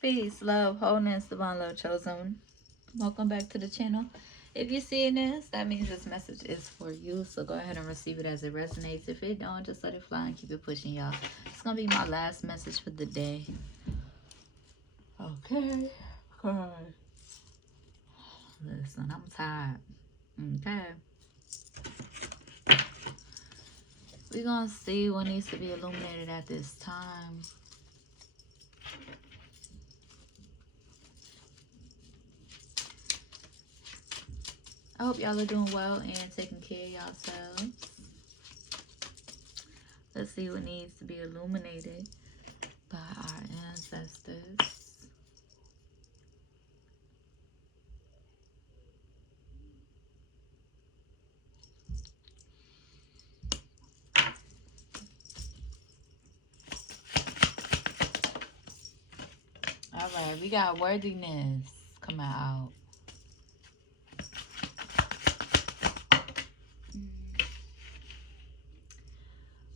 Peace, love, wholeness, divine love chosen. Welcome back to the channel. If you're seeing this, that means this message is for you. So go ahead and receive it as it resonates. If it don't, just let it fly and keep it pushing, y'all. It's going to be my last message for the day. Okay. God. Listen, I'm tired. Okay. We're going to see what needs to be illuminated at this time. I hope y'all are doing well and taking care of yourselves. Let's see what needs to be illuminated by our ancestors. All right, we got worthiness coming out.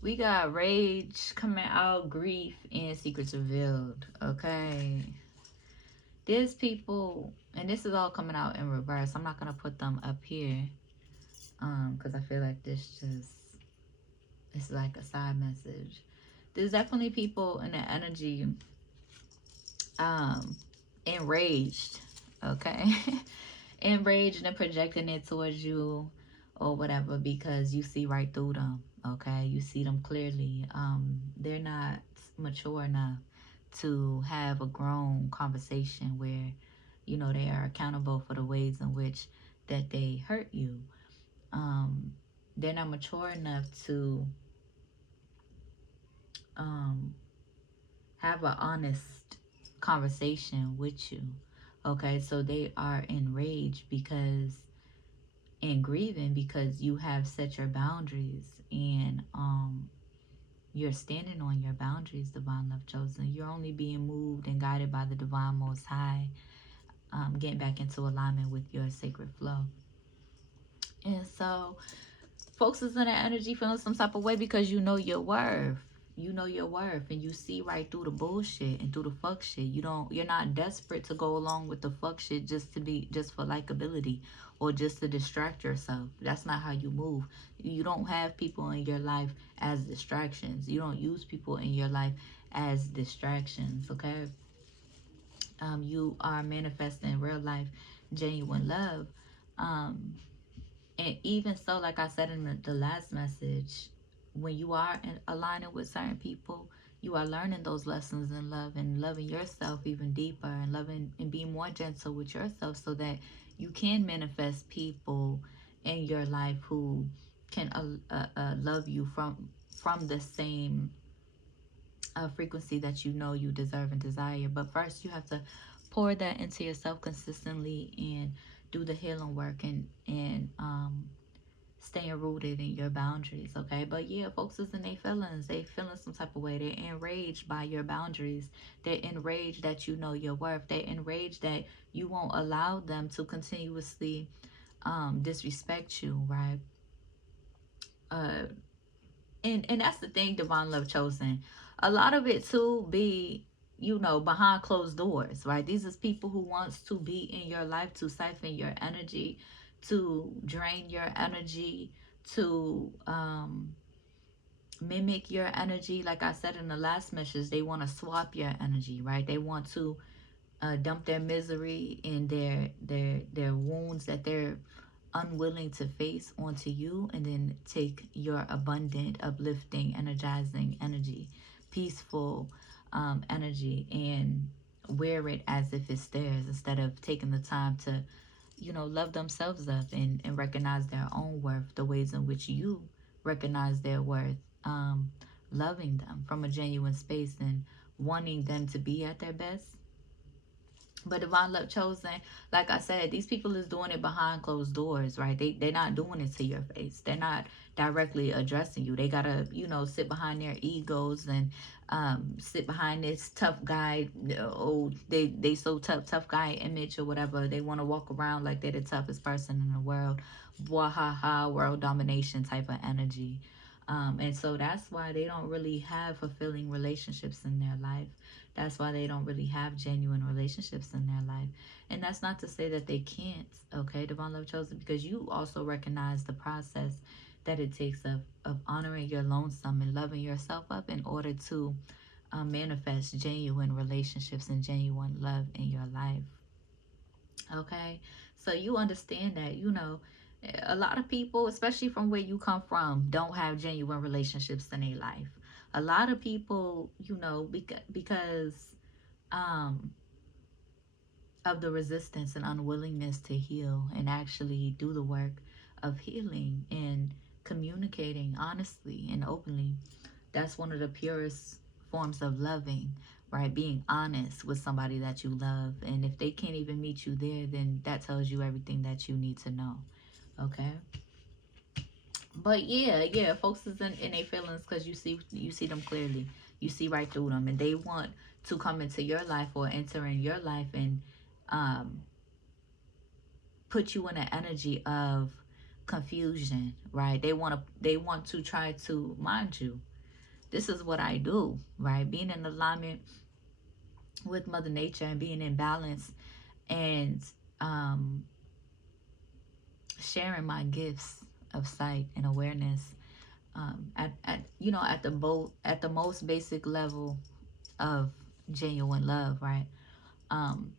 We got rage coming out, grief, and secrets revealed. Okay. There's people, and this is all coming out in reverse. I'm not going to put them up here because I feel like it's like a side message. There's definitely people in the energy enraged, okay? Enraged and projecting it towards you or whatever because you see right through them, okay? You see them clearly. They're not mature enough to have a grown conversation where, you know, they are accountable for the ways in which that they hurt you. They're not mature enough to have an honest conversation with you. Okay, so they are enraged because and grieving because you have set your boundaries and you're standing on your boundaries, divine love chosen. You're only being moved and guided by the divine most high, getting back into alignment with your sacred flow. And so folks is in that energy feeling some type of way because you know your worth. You know your worth and you see right through the bullshit and through the fuck shit. You're not desperate to go along with the fuck shit just for likability or just to distract yourself. That's not how you move. You don't have people in your life as distractions. You don't use people in your life as distractions, okay? You are manifesting real life genuine love. And even so, like I said in the last message, when you are aligning with certain people, you are learning those lessons in love and loving yourself even deeper and loving and being more gentle with yourself so that you can manifest people in your life who can love you from the same frequency that you know you deserve and desire. But first, you have to pour that into yourself consistently and do the healing work and staying rooted in your boundaries, okay? But yeah, folks is in their feelings. They feeling some type of way. They're enraged by your boundaries. They're enraged that you know your worth. They're enraged that you won't allow them to continuously disrespect you, right? Uh, and that's the thing, divine love chosen. A lot of it too be, you know, behind closed doors, right? These is people who wants to be in your life to siphon your energy, to drain your energy, to mimic your energy. Like I said in the last message, they want to swap your energy, right? They want to dump their misery and their wounds that they're unwilling to face onto you, and then take your abundant, uplifting, energizing energy, peaceful energy, and wear it as if it's theirs instead of taking the time to, you know, love themselves up and recognize their own worth, the ways in which you recognize their worth, loving them from a genuine space and wanting them to be at their best. But divine love chosen, like I said, these people is doing it behind closed doors, right? They're not doing it to your face. They're not directly addressing you. They gotta, you know, sit behind their egos and sit behind this tough guy. Oh, they so tough guy image or whatever. They want to walk around like they're the toughest person in the world. Wahaha, world domination type of energy. And so that's why they don't really have fulfilling relationships in their life. That's why they don't really have genuine relationships in their life. And that's not to say that they can't, okay, Divine Love Chosen, because you also recognize the process that it takes of honoring your lonesome and loving yourself up in order to manifest genuine relationships and genuine love in your life. Okay, so you understand that, a lot of people, especially from where you come from, don't have genuine relationships in their life. A lot of people, because um, of the resistance and unwillingness to heal and actually do the work of healing and communicating honestly and openly. That's one of the purest forms of loving, right? Being honest with somebody that you love. And if they can't even meet you there, then that tells you everything that you need to know. Okay. But yeah, folks is in their feelings because you see them clearly. You see right through them, and they want to come into your life or enter in your life and um, put you in an energy of confusion, right? They want to try to, mind you, this is what I do, right? Being in alignment with Mother Nature and being in balance and um, sharing my gifts of sight and awareness at the most basic level of genuine love, right? Um,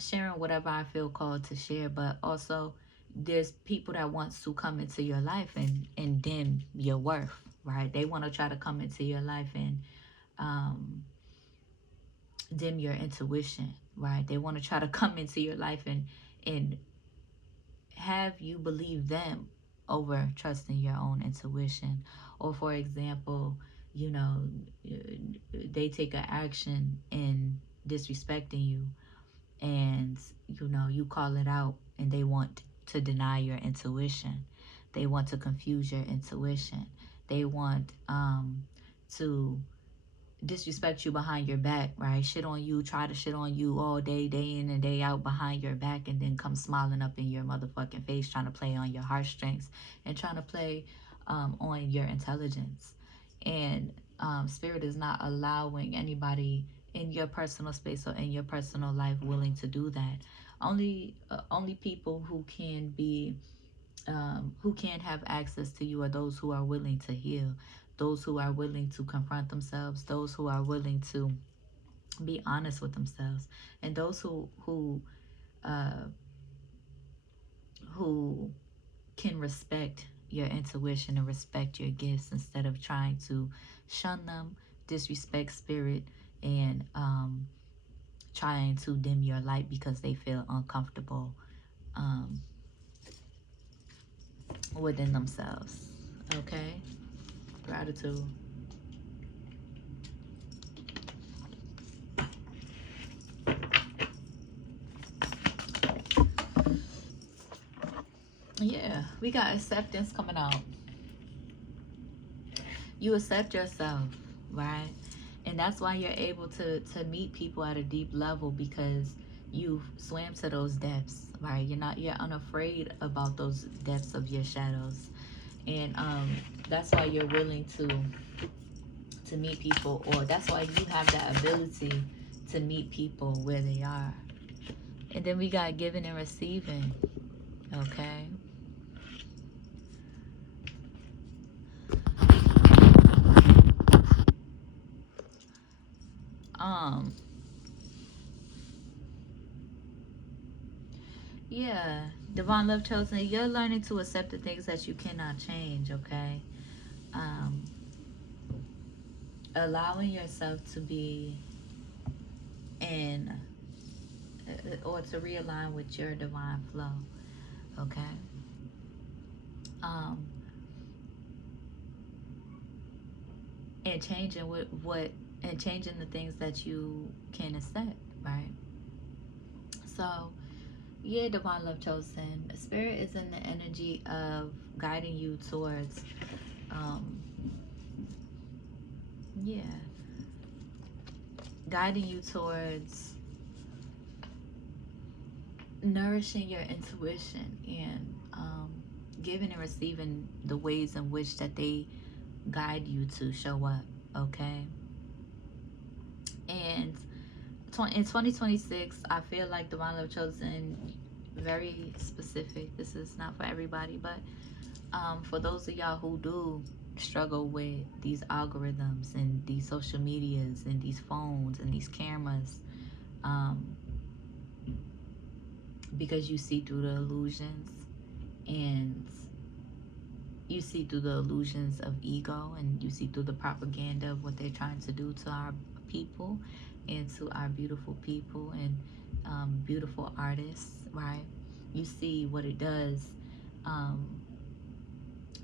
Sharing whatever I feel called to share, but also there's people that wants to come into your life and dim your worth, right? They want to try to come into your life and um, dim your intuition, right? They want to try to come into your life and have you believe them over trusting your own intuition. Or for example, you know, they take an action in disrespecting you, and you call it out, and they want to deny your intuition. They want to confuse your intuition. They want to disrespect you behind your back, right? Shit on you, try to shit on you all day, day in and day out behind your back, and then come smiling up in your motherfucking face, trying to play on your heartstrings and trying to play on your intelligence. And Spirit is not allowing anybody in your personal space or in your personal life willing to do that. Only people who can have access to you are those who are willing to heal, those who are willing to confront themselves, those who are willing to be honest with themselves, and those uh, who can respect your intuition and respect your gifts instead of trying to shun them, disrespect spirit, and trying to dim your light because they feel uncomfortable um, within themselves. Okay, gratitude. Yeah, we got acceptance coming out. You accept yourself, right? And that's why you're able to meet people at a deep level, because you've swam to those depths, right? You're unafraid about those depths of your shadows. And that's why you're willing to meet people, or that's why you have that ability to meet people where they are. And then we got giving and receiving. Okay. um Yeah, Divine Love Chosen, you're learning to accept the things that you cannot change, okay? Um, Allowing yourself to be in, or to realign with your divine flow, okay? Um, and changing and changing the things that you can accept, right? So, yeah, Divine Love Chosen, Spirit is in the energy of guiding you towards, um, yeah, guiding you towards nourishing your intuition and giving and receiving the ways in which that they guide you to show up, okay? And in 2026, I feel like Divine Love Chosen, very specific. This is not for everybody, but for those of y'all who do struggle with these algorithms and these social medias and these phones and these cameras, um, because you see through the illusions, and you see through the illusions of ego, and you see through the propaganda of what they're trying to do to our people and to our beautiful people and beautiful artists, right? You see what it does um,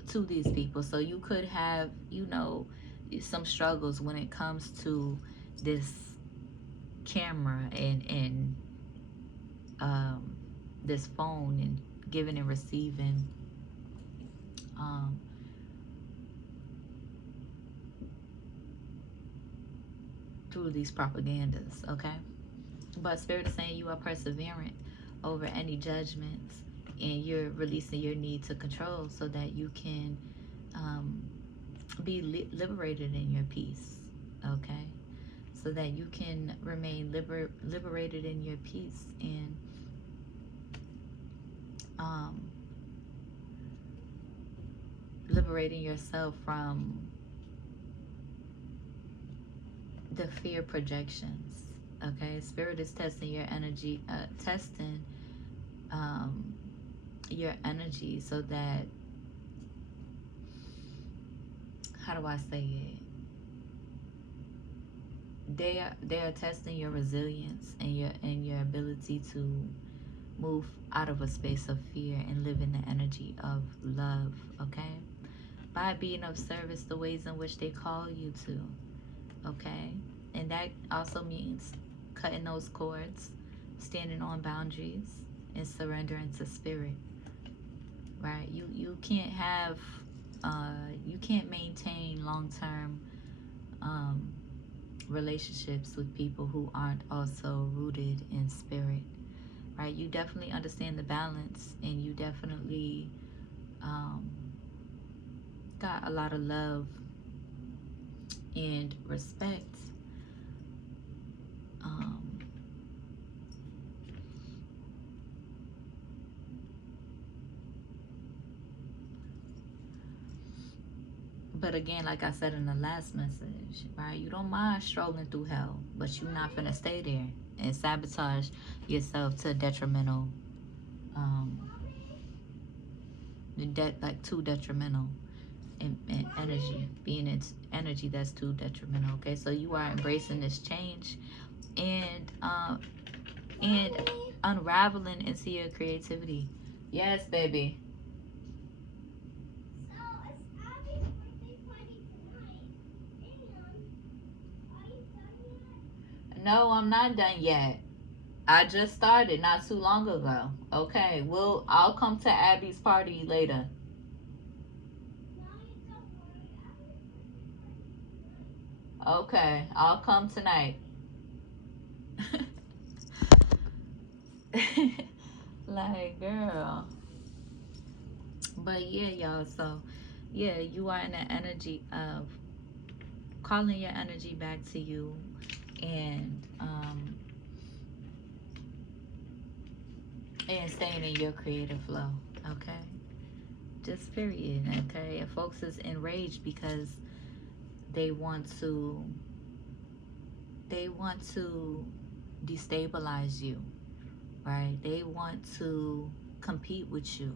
to these people. So you could have, some struggles when it comes to this camera and um, this phone and giving and receiving um, through these propagandas, okay? But Spirit is saying you are perseverant over any judgments, and you're releasing your need to control so that you can um, be liberated in your peace, okay? So that you can remain liberated in your peace and um, liberating yourself from the fear projections, okay? Spirit is testing your energy, testing um, your energy so that, how do I say it? They are testing your resilience and your ability to move out of a space of fear and live in the energy of love, okay? By being of service the ways in which they call you to, okay? And that also means cutting those cords, standing on boundaries, and surrendering to spirit, right? You can't have you can't maintain long-term um, relationships with people who aren't also rooted in spirit, right? You definitely understand the balance, and you definitely um, got a lot of love and respect. Um, but again, like I said in the last message, right? You don't mind strolling through hell, but you're not gonna stay there and sabotage yourself to detrimental, um, like too detrimental in energy, being in energy that's too detrimental. Okay, so you are embracing this change and unraveling into your creativity. Yes, baby. No, I'm not done yet. I just started not too long ago. Okay, I'll come to Abby's party later. Okay, I'll come tonight. Like, girl. But yeah, y'all. So, yeah, you are in the energy of calling your energy back to you, and staying in your creative flow. Okay, just period. Okay, and folks is enraged because they want to they want to destabilize you, right? They want to compete with you.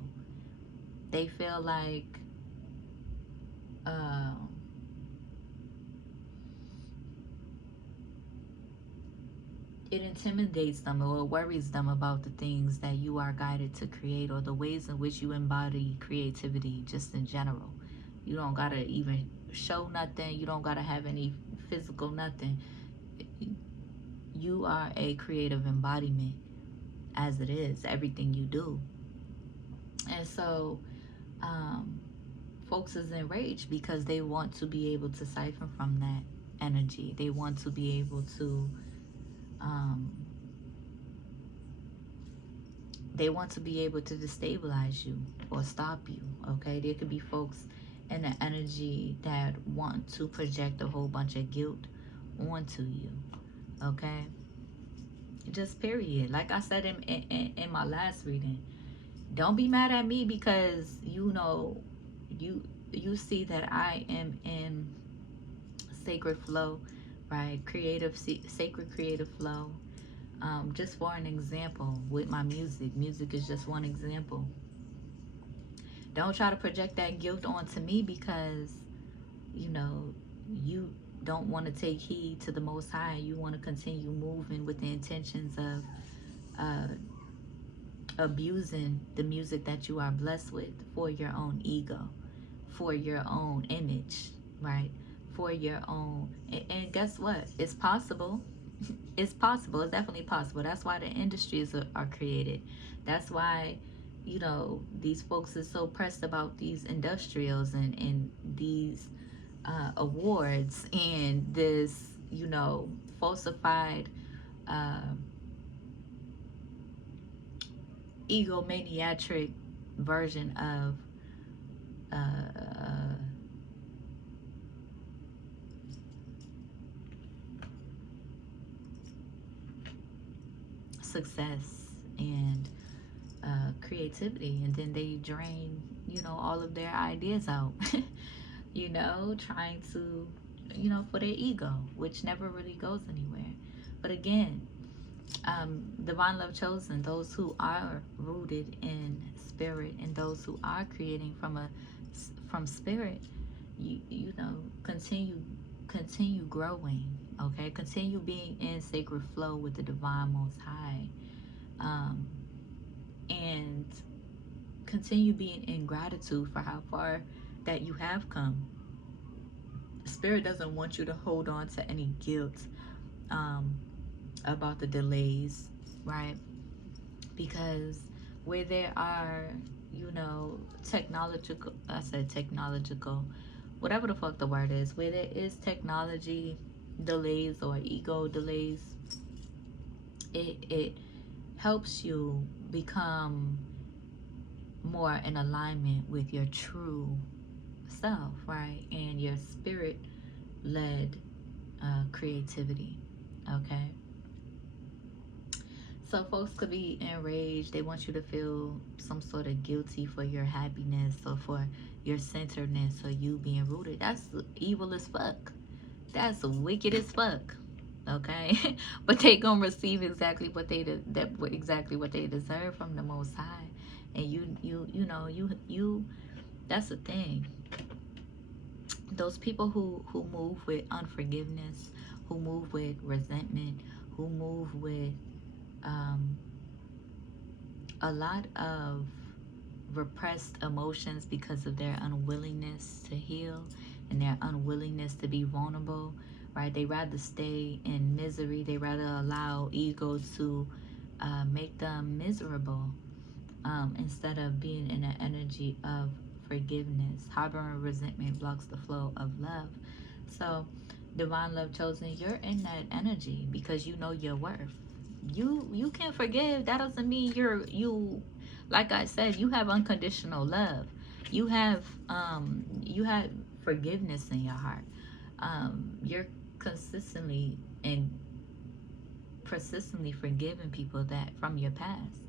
They feel like uh, it intimidates them or worries them about the things that you are guided to create, or the ways in which you embody creativity just in general. You don't gotta even show nothing, you don't gotta have any physical nothing. You are a creative embodiment as it is, everything you do. And so, um, folks is enraged because they want to be able to siphon from that energy. They want to be able to um, they want to be able to destabilize you or stop you. Okay, there could be folks in the energy that want to project a whole bunch of guilt onto you. Okay, just period. Like I said in my last reading, don't be mad at me because you you see that I am in sacred flow, right? Sacred creative flow. Just for an example, with my music is just one example. Don't try to project that guilt onto me because you know you don't want to take heed to the Most High. You want to continue moving with the intentions of uh, abusing the music that you are blessed with for your own ego, for your own image, right? For your own. And guess what? It's possible. It's possible. It's definitely possible. That's why the industries are created. That's why, these folks are so pressed about these industrials and these awards and this, falsified uh, egomaniatric version of uh, success and creativity, and then they drain, all of their ideas out, trying to, for their ego, which never really goes anywhere. But again, divine love chosen, those who are rooted in spirit and those who are creating from spirit, continue growing. Okay, continue being in sacred flow with the divine Most High, um, and continue being in gratitude for how far that you have come. Spirit doesn't want you to hold on to any guilt um, about the delays, right? Because where there are, technological, I said technological, whatever the fuck the word is, where there is technology delays or ego delays, it helps you become more in alignment with your true self, right? And your spirit led creativity. Okay. So folks could be enraged. They want you to feel some sort of guilty for your happiness or for your centeredness or you being rooted. That's evil as fuck. That's wicked as fuck. Okay, but they gonna receive exactly what exactly what they deserve from the Most High, and you. That's the thing. Those people who move with unforgiveness, who move with resentment, who move with um, a lot of repressed emotions because of their unwillingness to heal and their unwillingness to be vulnerable, right? They rather stay in misery. They rather allow ego to make them miserable, instead of being in an energy of forgiveness. Harboring resentment blocks the flow of love. So, divine love chosen, you're in that energy because you know your worth. You can forgive. That doesn't mean you. Like I said, you have unconditional love. You have forgiveness in your heart. You're consistently and persistently forgiving people that from your past.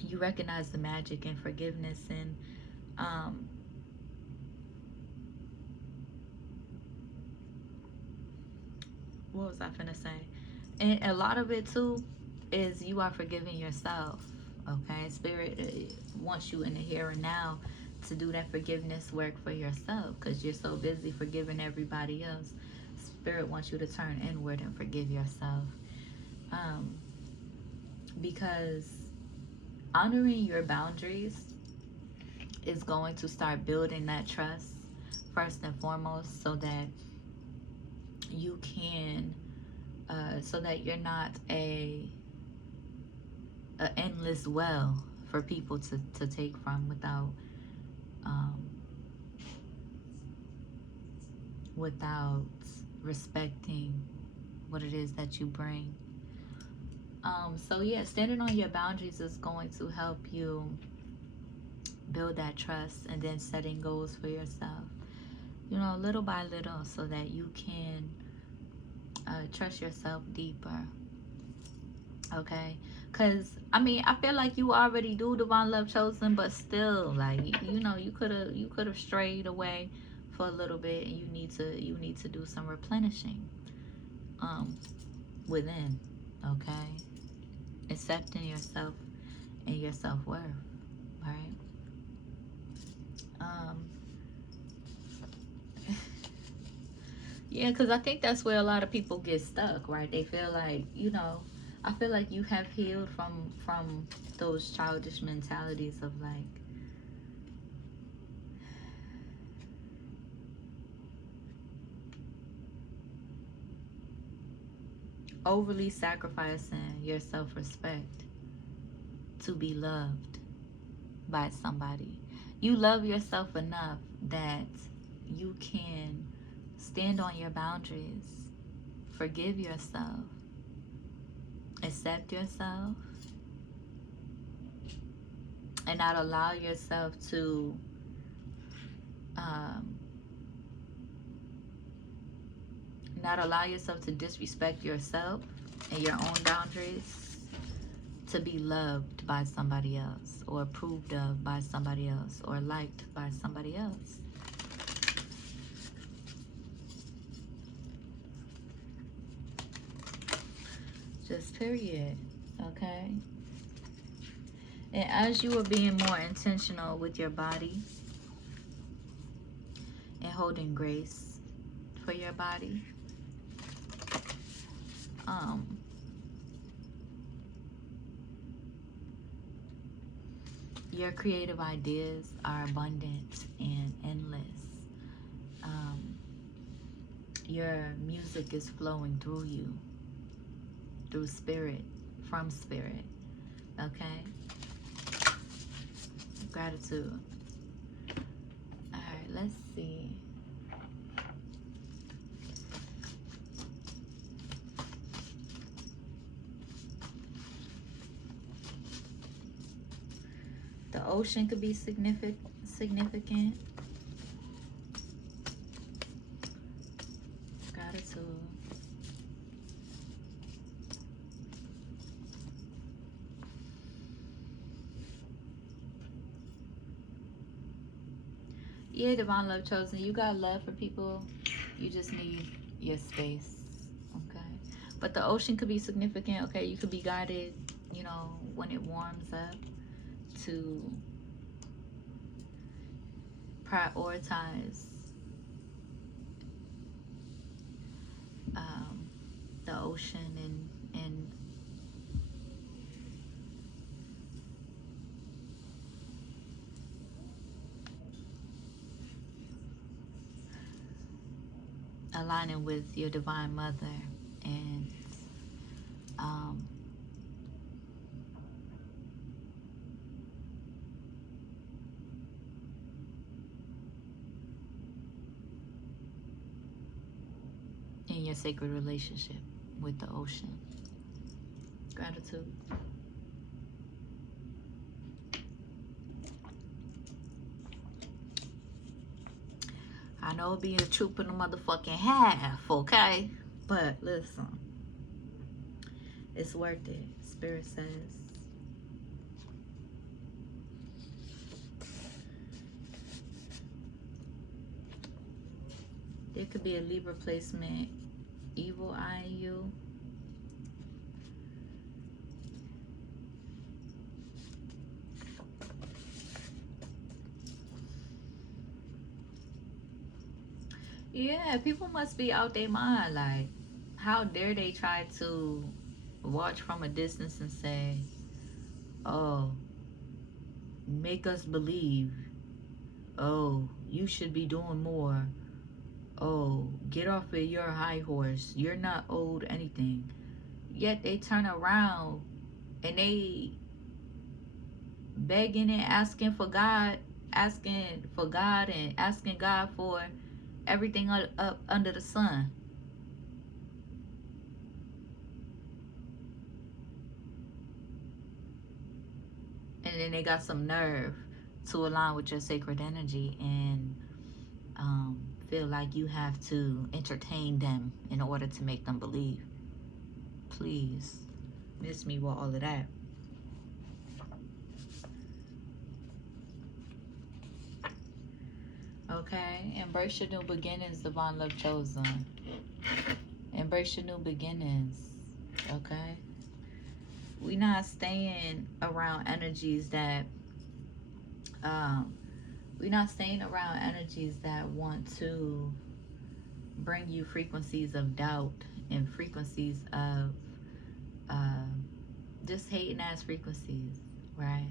You recognize the magic in forgiveness, and um, what was I finna say? And a lot of it too is you are forgiving yourself. Okay, Spirit wants you in the here and now to do that forgiveness work for yourself because you're so busy forgiving everybody else. Spirit wants you to turn inward and forgive yourself, um, because honoring your boundaries is going to start building that trust first and foremost, so that you can so that you're not a endless well for people to take from um, without respecting what it is that you bring. So yeah, standing on your boundaries is going to help you build that trust, and then setting goals for yourself, little by little, so that you can Trust yourself deeper. Okay, because I mean, I feel like you already do divine love chosen, but still, like, you could have strayed away for a little bit, and you need to do some replenishing um within. Okay, accepting yourself and your self-worth, right? um yeah, because I think that's where a lot of people get stuck, right? They feel like, I feel like you have healed from those childish mentalities of like overly sacrificing your self-respect to be loved by somebody. You love yourself enough that you can stand on your boundaries, forgive yourself, accept yourself, and not allow yourself to um, disrespect yourself and your own boundaries to be loved by somebody else, or approved of by somebody else, or liked by somebody else. Just period. Okay? And as you are being more intentional with your body and holding grace for your body, um, your creative ideas are abundant and endless. Um, your music is flowing through you, through spirit, from spirit. Okay? Gratitude. All right, let's see. The ocean could be significant. Gratitude. Yeah, divine love chosen. You got love for people. You just need your space. Okay. But the ocean could be significant. Okay. You could be guided, when it warms up, to prioritize um, the ocean and aligning with your divine mother, and um, in your sacred relationship with the ocean. Gratitude. I know it be a troop in the motherfucking half, okay? But listen, it's worth it. Spirit says. There could be a Libra placement, evil eyeing you. Yeah, people must be out their mind. Like, how dare they try to watch from a distance and say, oh, make us believe. Oh, you should be doing more. Oh, get off of your high horse. You're not owed anything. Yet they turn around and they begging and asking for God and asking God for everything up under the sun. And then they got some nerve to align with your sacred energy and feel like you have to entertain them in order to make them believe. Please, miss me with all of that. Okay, embrace your new beginnings, divine love chosen. Embrace your new beginnings. Okay, we not staying around energies that um we're not staying around energies that want to bring you frequencies of doubt and frequencies of uh, just hating ass frequencies, right?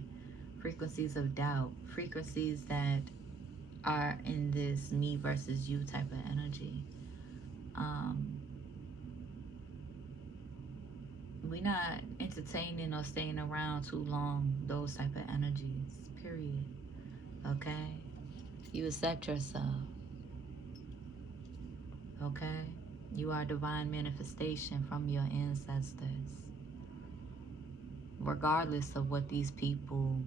Frequencies of doubt, frequencies that are in this me versus you type of energy. Um, we're not entertaining or staying around too long those type of energies, period. Okay? You accept yourself, okay? You are divine manifestation from your ancestors. Regardless of what these people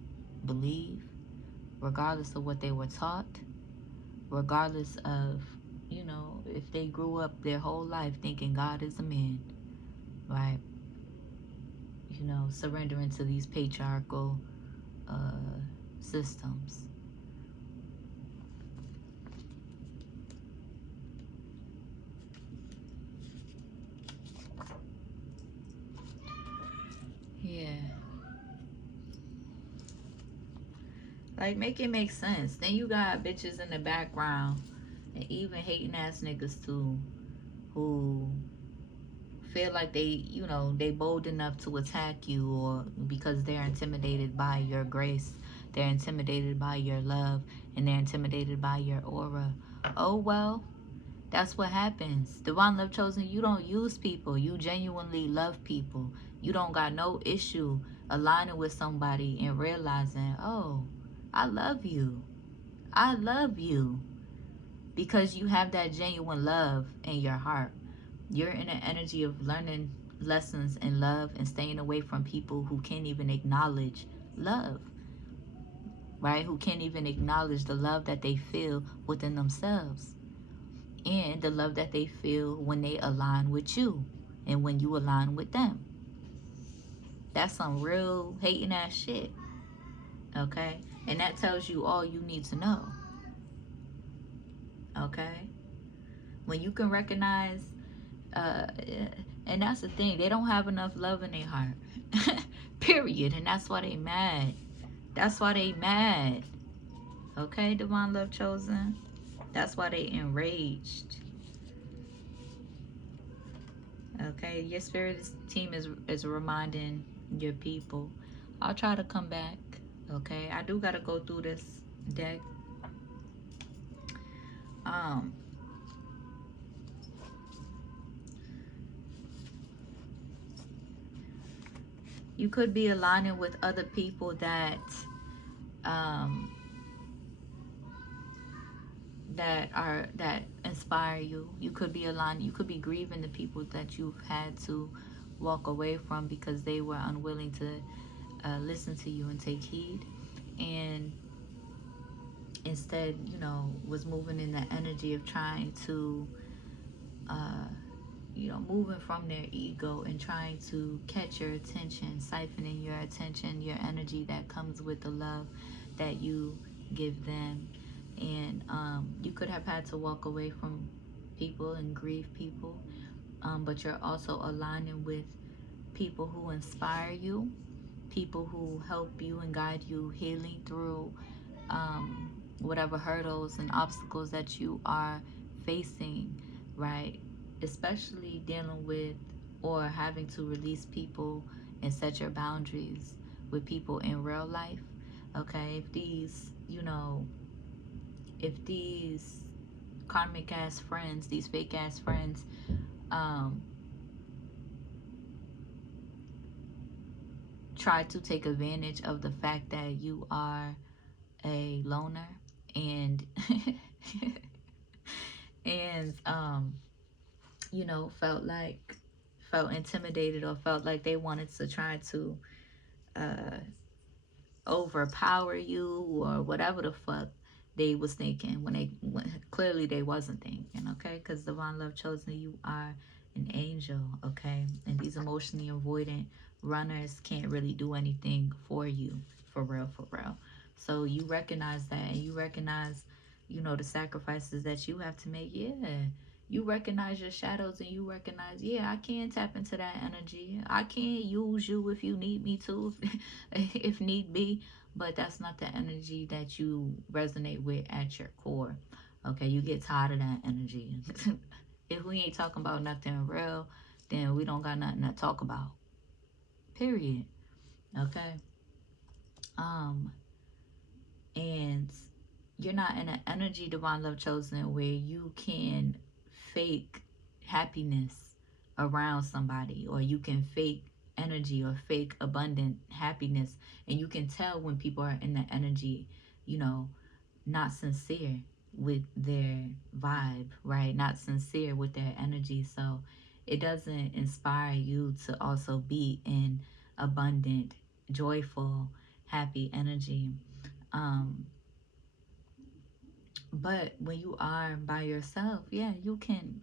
believe, regardless of what they were taught, regardless of, if they grew up their whole life thinking God is a man, right? Surrendering to these patriarchal uh, systems. Yeah. Like, make it make sense. Then you got bitches in the background and even hating ass niggas too who feel like they bold enough to attack you, or because they're intimidated by your grace, they're intimidated by your love, and they're intimidated by your aura. Oh well, that's what happens. Divine love chosen, you don't use people, you genuinely love people. You don't got no issue aligning with somebody and realizing, oh, I love you, I love you, because you have that genuine love in your heart. You're in an energy of learning lessons in love and staying away from people who can't even acknowledge love, right? Who can't even acknowledge the love that they feel within themselves and the love that they feel when they align with you and when you align with them. That's some real hating ass shit, okay? And that tells you all you need to know, okay? When you can recognize, uh, and that's the thing, they don't have enough love in their heart. Period. And that's why they mad. That's why they mad. Okay, divine love chosen. That's why they enraged. Okay, your spirit team is reminding your people. I'll try to come back. Okay, I do gotta go through this deck. Um, you could be aligning with other people um that inspire you. You could be aligning. You could be grieving the people that you've had to walk away from because they were unwilling to listen to you and take heed, and instead, was moving in the energy of trying to, uh, moving from their ego and trying to catch your attention, siphoning your attention, your energy that comes with the love that you give them. And you could have had to walk away from people and grieve people, but you're also aligning with people who inspire you, people who help you and guide you healing through whatever hurdles and obstacles that you are facing, right? Especially dealing with or having to release people and set your boundaries with people in real life. Okay, if these karmic ass friends, these fake ass friends, um, try to take advantage of the fact that you are a loner and and felt intimidated or felt like they wanted to try to uh overpower you or whatever the fuck, they was thinking when clearly they wasn't thinking, okay? Because divine love chosen, you are an angel, okay? And these emotionally avoidant runners can't really do anything for you, for real, for real. So you recognize that, and you recognize, the sacrifices that you have to make. Yeah, you recognize your shadows, and you recognize, yeah, I can tap into that energy. I can use you if you need me to, if need be. But that's not the energy that you resonate with at your core. Okay, you get tired of that energy. If we ain't talking about nothing real, then we don't got nothing to talk about. Period. Okay. Um, and you're not in an energy, divine love chosen, where you can fake happiness around somebody, or you can fake energy or fake abundant happiness. And you can tell when people are in the energy, you know not sincere with their vibe, right? Not sincere with their energy. So it doesn't inspire you to also be in abundant, joyful, happy energy. Um, but when you are by yourself, yeah, you can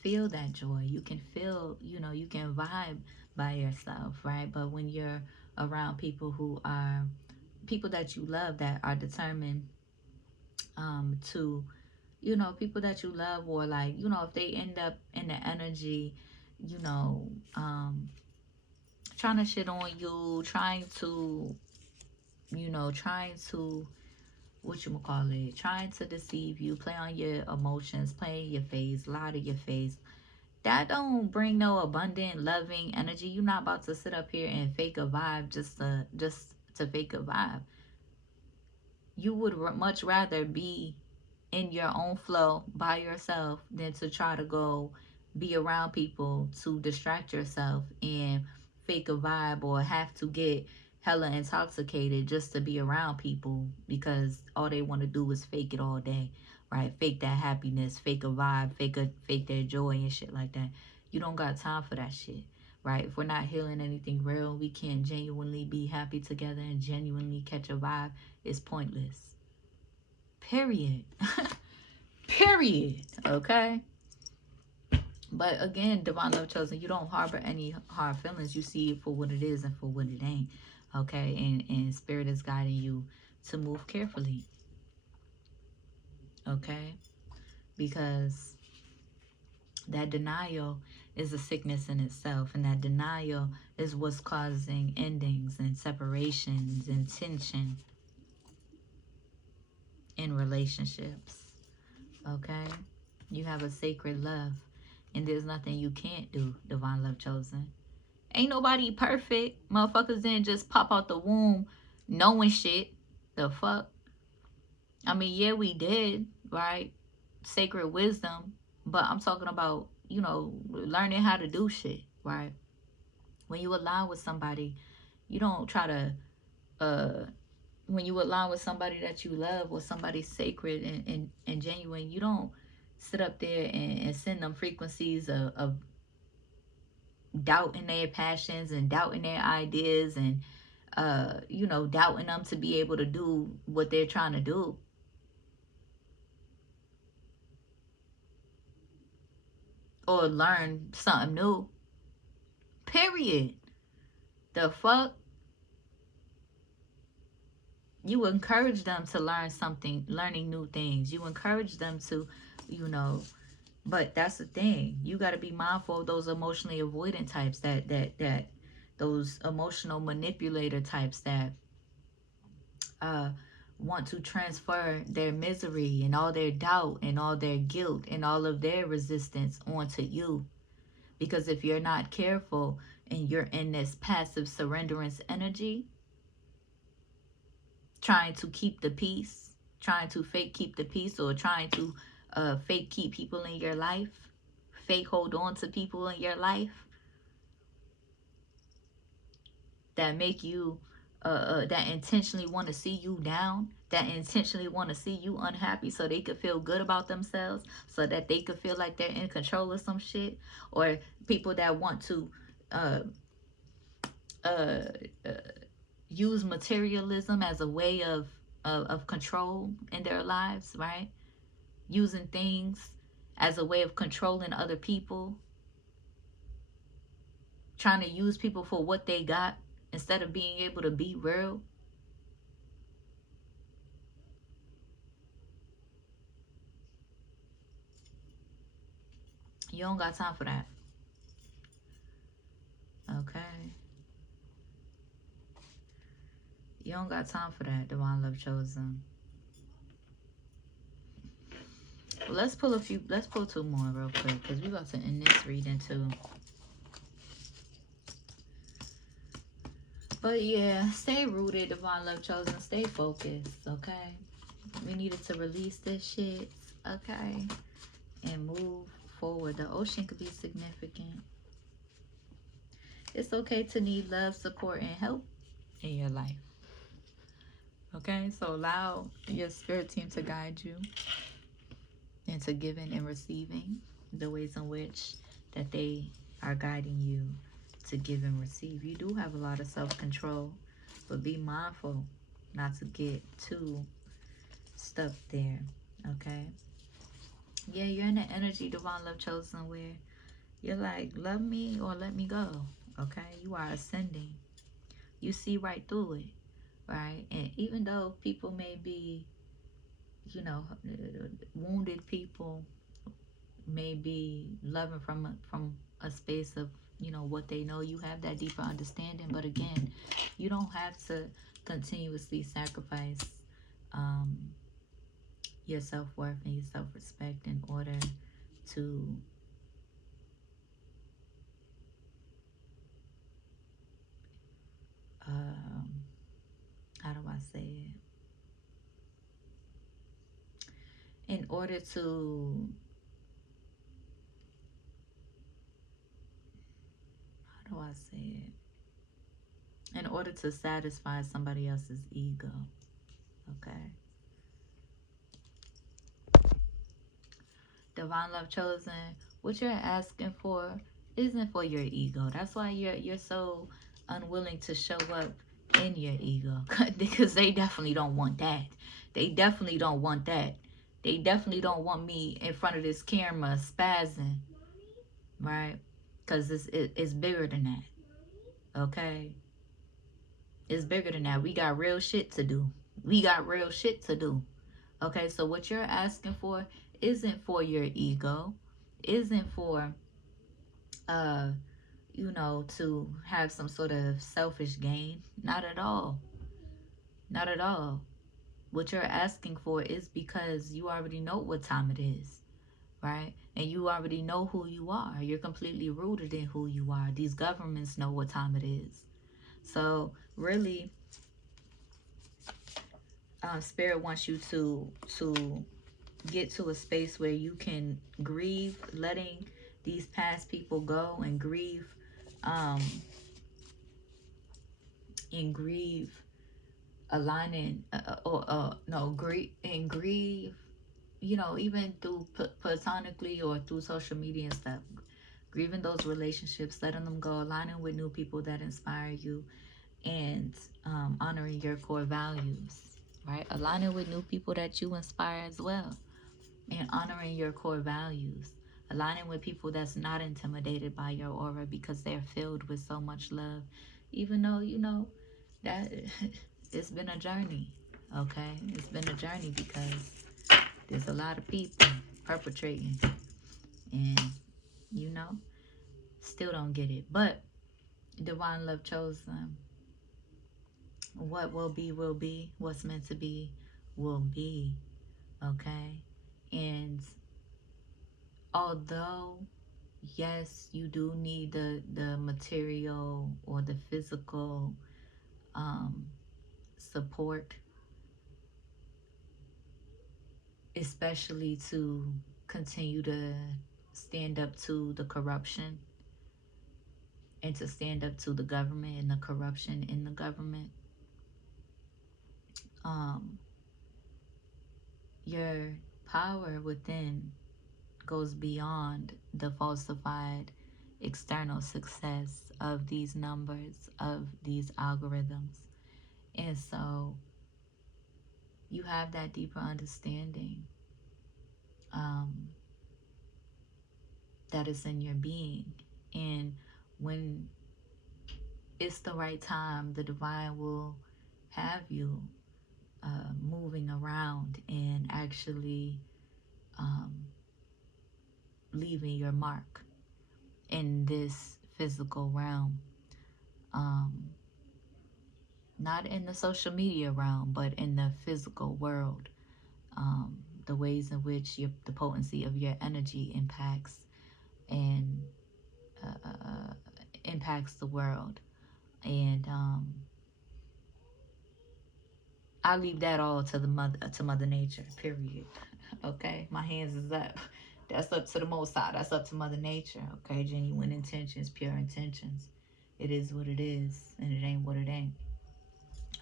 feel that joy. You can feel, you can vibe by yourself, right? But when you're around people who are people that you love, that are determined to, people that you love, or like, if they end up in the energy, you know um trying to shit on you, trying to what you call it, trying to deceive you, play on your emotions, play in your face, lie to your face, that don't bring no abundant, loving energy. You're not about to sit up here and fake a vibe just to fake a vibe. You would much rather be in your own flow by yourself than to try to go be around people to distract yourself and fake a vibe, or have to get hella intoxicated just to be around people, because all they want to do is fake it all day, right? Fake that happiness, fake a vibe, fake their joy and shit like that. You don't got time for that shit, right? If we're not healing anything real, we can't genuinely be happy together and genuinely catch a vibe. It's pointless. Period. Period. Okay. But again, divine love chosen, you don't harbor any hard feelings. You see it for what it is and for what it ain't. Okay. And spirit is guiding you to move carefully. Okay. Because that denial is a sickness in itself. And that denial is what's causing endings and separations and tension in relationships. Okay. You have a sacred love. And there's nothing you can't do, divine love chosen. Ain't nobody perfect. Motherfuckers didn't just pop out the womb knowing shit. The fuck? I mean, yeah, we did, right? Sacred wisdom. But I'm talking about, learning how to do shit, right? When you align with somebody, you don't try to, uh, when you align with somebody that you love, or somebody sacred and genuine, you don't sit up there and send them frequencies of doubting their passions and doubting their ideas, and doubting them to be able to do what they're trying to do, or learn something new. Period. The fuck? You encourage them to learn something, learning new things. You encourage them to, you know, but that's the thing. You got to be mindful of those emotionally avoidant types, that those emotional manipulator types that uh want to transfer their misery and all their doubt and all their guilt and all of their resistance onto you. Because if you're not careful and you're in this passive surrenderance energy, trying to keep the peace, trying to fake keep the peace, or trying to fake keep people in your life, fake hold on to people in your life that make you that intentionally want to see you down, that intentionally want to see you unhappy so they could feel good about themselves, so that they could feel like they're in control of some shit, or people that want to uh, uh, uh, use materialism as a way of of control in their lives, right? Using things as a way of controlling other people, trying to use people for what they got instead of being able to be real. You don't got time for that. Okay? You don't got time for that, divine love chosen. Well, let's pull two more real quick because we about to end this reading too. But yeah, stay rooted, divine love chosen. Stay focused, okay? We needed to release this shit, okay? And move forward. The ocean could be significant. It's okay to need love, support, and help in your life. Okay, so allow your spirit team to guide you into giving and receiving the ways in which that they are guiding you to give and receive. You do have a lot of self-control, but be mindful not to get too stuck there. Okay, yeah, you're in the energy, divine love chosen, where you're like, love me or let me go. Okay, you are ascending. You see right through it, right? And even though people may be, wounded people may be loving from a space of, what they know, you have that deeper understanding. But again, you don't have to continuously sacrifice um, your self-worth and your self-respect in order to um, how do I say it, in order to, how do I say it, in order to satisfy somebody else's ego. Okay, divine love chosen, what you're asking for isn't for your ego. That's why you're so unwilling to show up in your ego because they definitely don't want that. They definitely don't want that. They definitely don't want me in front of this camera spazzing, right? Because it's bigger than that. Okay, it's bigger than that. We got real shit to do. We got real shit to do. Okay, so what you're asking for isn't for your ego, isn't for uh to have some sort of selfish gain. Not at all. Not at all. What you're asking for is because you already know what time it is, right? And you already know who you are. You're completely rooted in who you are. These governments know what time it is. So really, spirit wants you to get to a space where you can grieve letting these past people go, and grieve um and grieve aligning or no grieve and grieve, even through platonically or through social media and stuff, grieving those relationships, letting them go, aligning with new people that inspire you, and honoring your core values, right? Aligning with new people that you inspire as well, and honoring your core values, aligning with people that's not intimidated by your aura because they're filled with so much love, even though that it's been a journey. Okay, it's been a journey because there's a lot of people perpetrating, and you know still don't get it. But divine love chosen, what will be, what's meant to be will be. Okay, and although yes, you do need the material or the physical um, support, especially to continue to stand up to the corruption and to stand up to the government and the corruption in the government. Um, your power within goes beyond the falsified external success of these numbers, of these algorithms. And so you have that deeper understanding um, that is in your being. And when it's the right time, the divine will have you moving around and actually um, leaving your mark in this physical realm. Um, not in the social media realm, but in the physical world. Um, the ways in which the potency of your energy and impacts the world. And I leave that all to Mother Nature. Period. Okay, my hands is up. That's up to the Most High. That's up to Mother Nature. Okay, genuine intentions, pure intentions. It is what it is, and it ain't what it ain't.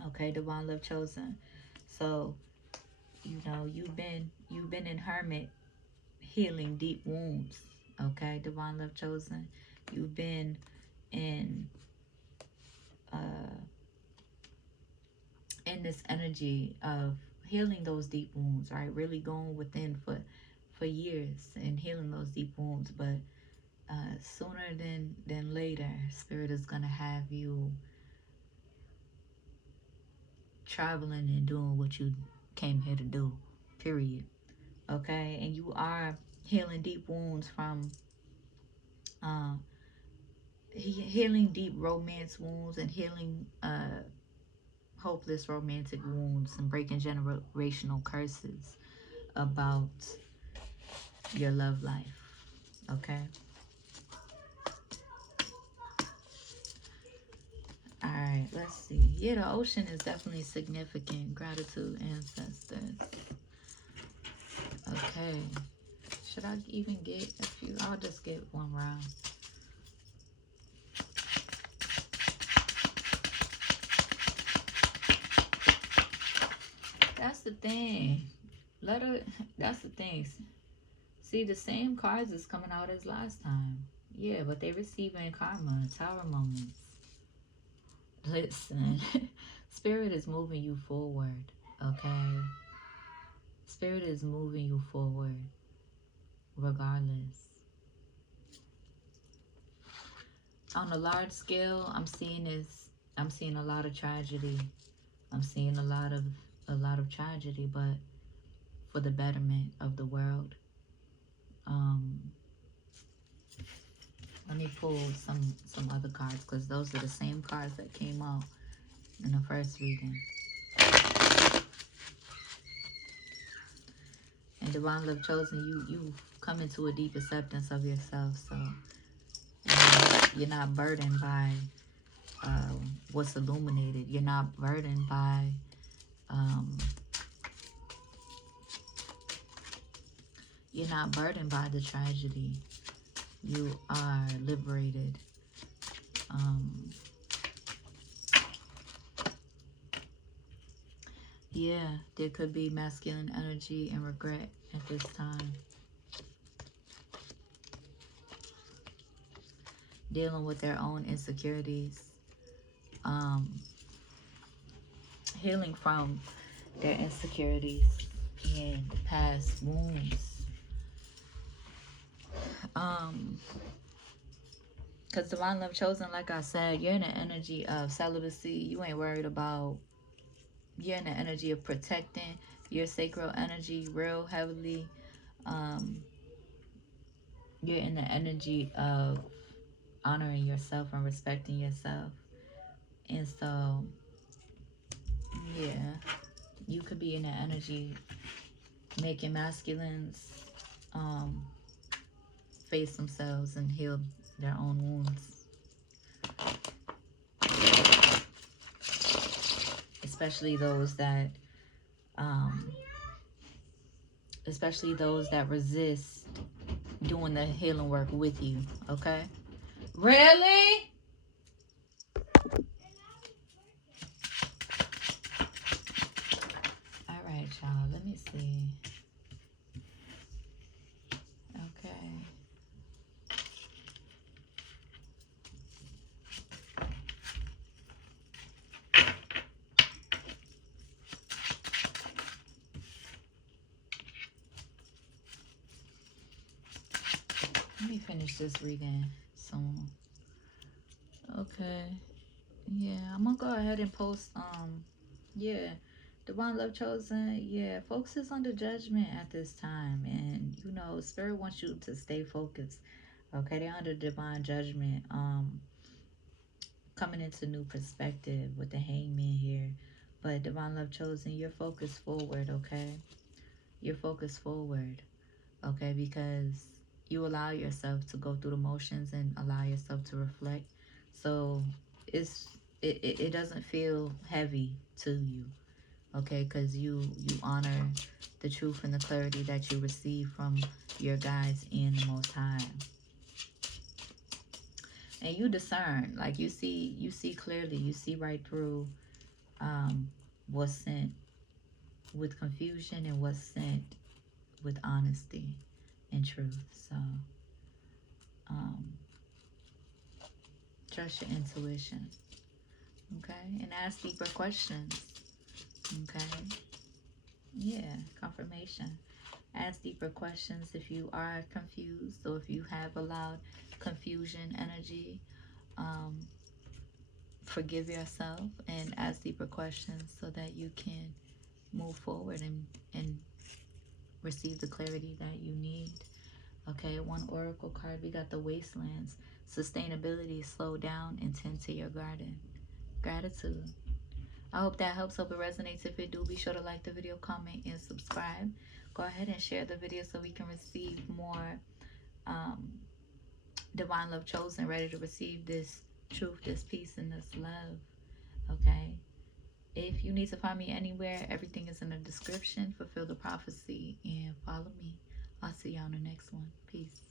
Okay, divine love chosen. So you've been in hermit healing deep wounds. Okay, divine love chosen. You've been in uh in this energy of healing those deep wounds, right? Really going within for years and healing those deep wounds. But sooner than later, Spirit is gonna have you traveling and doing what you came here to do. Period. Okay, and you are healing deep wounds from uh, healing deep romance wounds and healing hopeless romantic wounds and breaking generational curses about your love life. Okay. All right, let's see. Yeah, the ocean is definitely significant. Gratitude, ancestors. Okay. Should I even get a few? I'll just get one round. That's the thing. Let her. That's the thing. See, the same cards is coming out as last time. Yeah, but they receiving karma, tower moments. Listen, Spirit is moving you forward, okay? Spirit is moving you forward regardless. On a large scale, I'm seeing a lot of tragedy. I'm seeing a lot of tragedy, but for the betterment of the world. Um, Let me pull some other cards because those are the same cards that came out in the first reading. And divine love chosen, you come into a deep acceptance of yourself, so you're not burdened by what's illuminated. You're not burdened by the tragedy. You are liberated. Yeah, there could be masculine energy and regret at this time. Dealing with their own insecurities. Healing from their insecurities and past wounds. Because divine love chosen, like I said, you're in the energy of celibacy. You ain't worried about, you're in the energy of protecting your sacral energy real heavily. You're in the energy of honoring yourself and respecting yourself. And so, yeah, you could be in the energy making masculines face themselves and heal their own wounds. Especially those that resist doing the healing work with you, okay? Really? All right, y'all. Let me see. Okay. finish this reading soon. Okay. Yeah, I'm gonna go ahead and post yeah. Divine Love Chosen, yeah, focus on the judgment at this time, and you know, Spirit wants you to stay focused. Okay, they're under divine judgment. Coming into new perspective with the hangman here. But Divine Love Chosen, you're focused forward, okay? You're focused forward, okay? Because you allow yourself to go through the motions and allow yourself to reflect. So it's it doesn't feel heavy to you, okay? Because you honor the truth and the clarity that you receive from your guides and the Most High, and you discern, like you see clearly, you see right through what's sent with confusion and what's sent with honesty and truth. So um, trust your intuition, okay, and ask deeper questions, okay. Yeah, confirmation. Ask deeper questions if you are confused or if you have allowed confusion energy. Um, Forgive yourself and ask deeper questions so that you can move forward and receive the clarity that you need. Okay, one oracle card. We got the wastelands. Sustainability, slow down and tend to your garden. Gratitude. I hope that helps. Hope it resonates. If it do, be sure to like the video, comment, and subscribe. Go ahead and share the video so we can receive more um, divine love chosen, ready to receive this truth, this peace, and this love. Okay. If you need to find me anywhere, everything is in the description. Fulfill the prophecy and follow me. I'll see you on the next one. Peace.